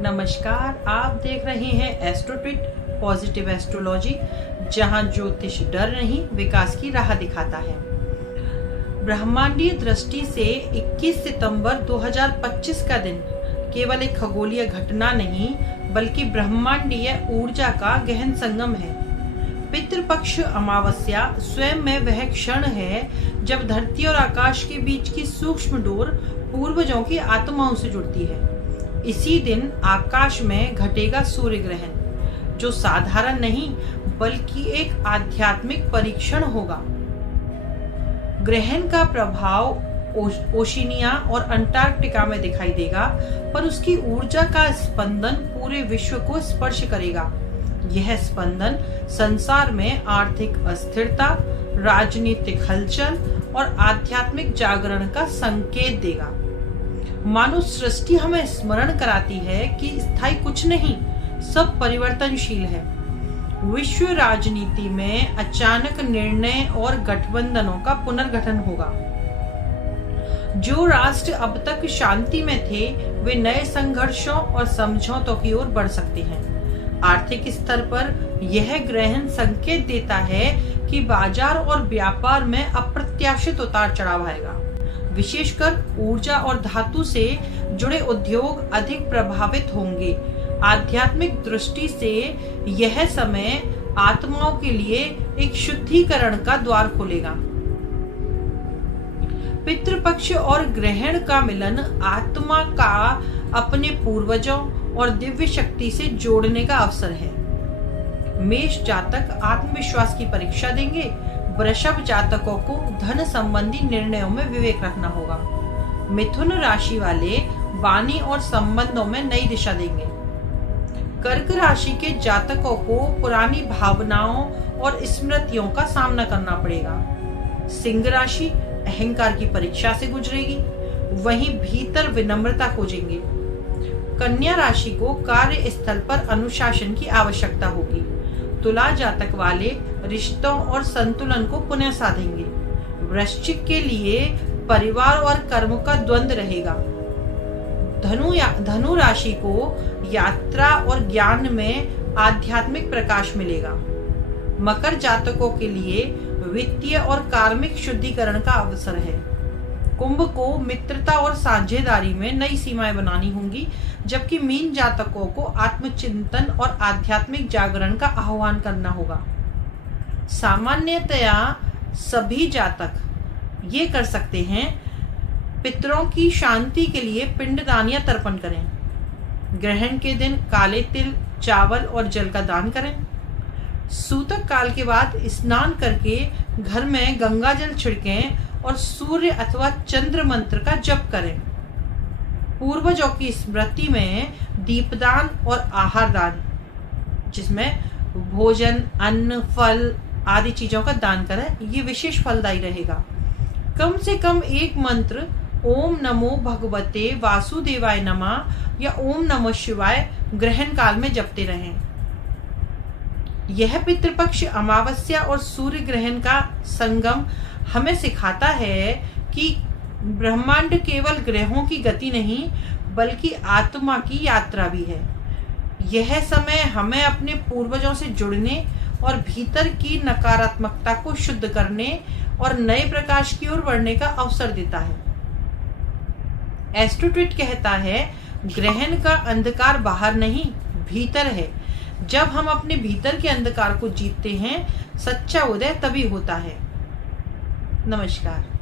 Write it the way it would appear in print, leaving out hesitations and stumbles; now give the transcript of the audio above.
नमस्कार, आप देख रहे हैं एस्ट्रोट्विट पॉजिटिव एस्ट्रोलॉजी, जहां ज्योतिष डर नहीं विकास की राह दिखाता है। ब्रह्मांडीय दृष्टि से 21 सितंबर 2025 का दिन केवल एक खगोलीय घटना नहीं बल्कि ब्रह्मांडीय ऊर्जा का गहन संगम है। पितृपक्ष अमावस्या स्वयं में वह क्षण है जब धरती और आकाश के बीच की सूक्ष्म डोर पूर्वजों की आत्माओं से जुड़ती है। इसी दिन आकाश में घटेगा सूर्य ग्रहण, जो साधारण नहीं बल्कि एक आध्यात्मिक परीक्षण होगा। ग्रहण का प्रभाव ओशिनिया और अंटार्कटिका में दिखाई देगा, पर उसकी ऊर्जा का स्पंदन पूरे विश्व को स्पर्श करेगा। यह स्पंदन संसार में आर्थिक अस्थिरता, राजनीतिक हलचल और आध्यात्मिक जागरण का संकेत देगा। मानव सृष्टि हमें स्मरण कराती है कि स्थायी कुछ नहीं, सब परिवर्तनशील है। विश्व राजनीति में अचानक निर्णय और गठबंधनों का पुनर्गठन होगा। जो राष्ट्र अब तक शांति में थे, वे नए संघर्षों और समझौतों की ओर बढ़ सकते हैं। आर्थिक स्तर पर यह ग्रहण संकेत देता है कि बाजार और व्यापार में अप्रत्याशित उतार चढ़ाव आएगा। विशेषकर ऊर्जा और धातु से जुड़े उद्योग अधिक प्रभावित होंगे। आध्यात्मिक दृष्टि से यह समय आत्माओं के लिए एक शुद्धिकरण का द्वार खोलेगा। पितृपक्ष और ग्रहण का मिलन आत्मा का अपने पूर्वजों और दिव्य शक्ति से जोड़ने का अवसर है। मेष जातक आत्मविश्वास की परीक्षा देंगे। वृषभ जातकों को धन संबंधी निर्णयों में विवेक रखना होगा। मिथुन राशि वाले वाणी और संबंधों में नई दिशा देंगे। कर्क राशि के जातकों को पुरानी भावनाओं और स्मृतियों का सामना करना पड़ेगा। सिंह राशि अहंकार की परीक्षा से गुजरेगी, वहीं भीतर विनम्रता खोजेंगे। कन्या राशि को कार्य स्थल पर अनुशासन की आवश्यकता होगी। तुला जातक वाले रिश्तों और संतुलन को पुनः साधेंगे। वृश्चिक के लिए परिवार और कर्म का द्वंद्व रहेगा। धनु राशि को यात्रा और ज्ञान में आध्यात्मिक प्रकाश मिलेगा। मकर जातकों के लिए वित्तीय और कार्मिक शुद्धिकरण का अवसर है। कुंभ को मित्रता और साझेदारी में नई सीमाएं बनानी होंगी, जबकि मीन जातकों को आत्मचिंतन और आध्यात्मिक जागरण का आह्वान करना होगा। सामान्यतया सभी जातक ये कर सकते हैं। पितरों की शांति के लिए पिंडदान या तर्पण करें। ग्रहण के दिन काले तिल, चावल और जल का दान करें। सूतक काल के बाद स्नान करके घर में गंगा जल छिड़कें और सूर्य अथवा चंद्र मंत्र का जप करें। पूर्वजों की स्मृति में दीपदान और आहार दान, जिसमें भोजन, अन्न, फल आदि चीजों का दान करें, ये विशेष फलदायी रहेगा। कम से कम एक मंत्र ओम नमो भगवते वासुदेवाय नमः या ओम नमः शिवाय ग्रहण काल में जपते रहें। यह पितृपक्ष अमावस्या और सूर्य ग्रहण का संगम हमें सिखाता है कि ब्रह्मांड केवल ग्रहों की गति नहीं बल्कि आत्मा की यात्रा भी है। यह समय हमें अपने पूर्वजों से जुड़ने और भीतर की नकारात्मकता को शुद्ध करने और नए प्रकाश की ओर बढ़ने का अवसर देता है। एस्ट्रोट्विट कहता है, ग्रहण का अंधकार बाहर नहीं भीतर है। जब हम अपने भीतर के अंधकार को जीतते हैं, सच्चा उदय तभी होता है। नमस्कार।